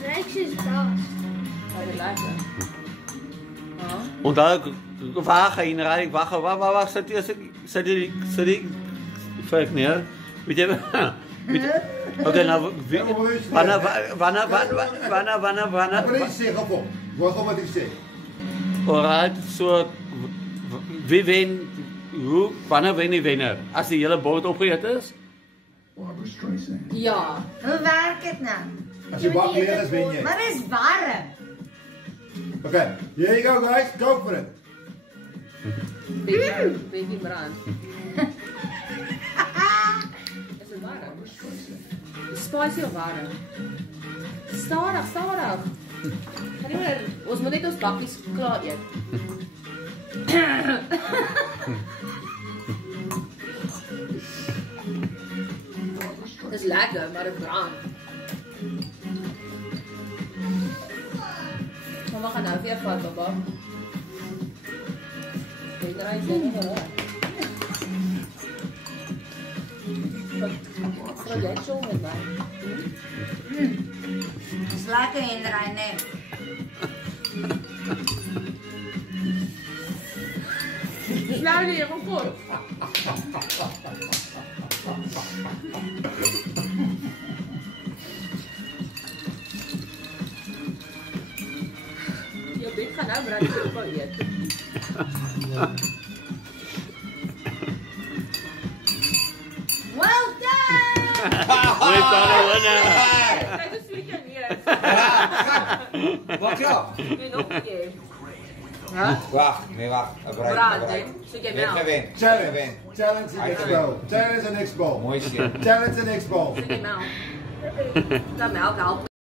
Rechts is baas. Und da wacht hij in wacht, zet die vijf neer. Weet je, oké, nou, wanneer. Wat is zeg op? Wat ik zeg? Alright, so, wie wen, wanneer wen die wenner? Als die hele boot opgeëet is? Ja. Hoe werk het nou? Als je bak leeg is, win je. Maar het is warm. Okay, here you go guys, go for it. Baby brand. Is het warm? Spicy of warm? Stadig. Gaan nie meer, ons moet net ons bakkies klaar eet. Het is lekker, maar het brand. Mama gaan nou weer vat, papa. Weet je er eigenlijk niet hoor. Wat jij zo met mij? Het is lekker in de rij, nee. Sluit je gewoon kort. Je bent gaan nou brand je ook wel eten. Well done! We've got a winner! Kijk, dat zie je niet. Wacht ja. Nee, nog een keer. Wacht. Brand, hè? Zie je melk. Challenge the next bowl. Challenge the next bowl. Mooi shit. Challenge the next bowl. Zie je melk. Dat melk helpt.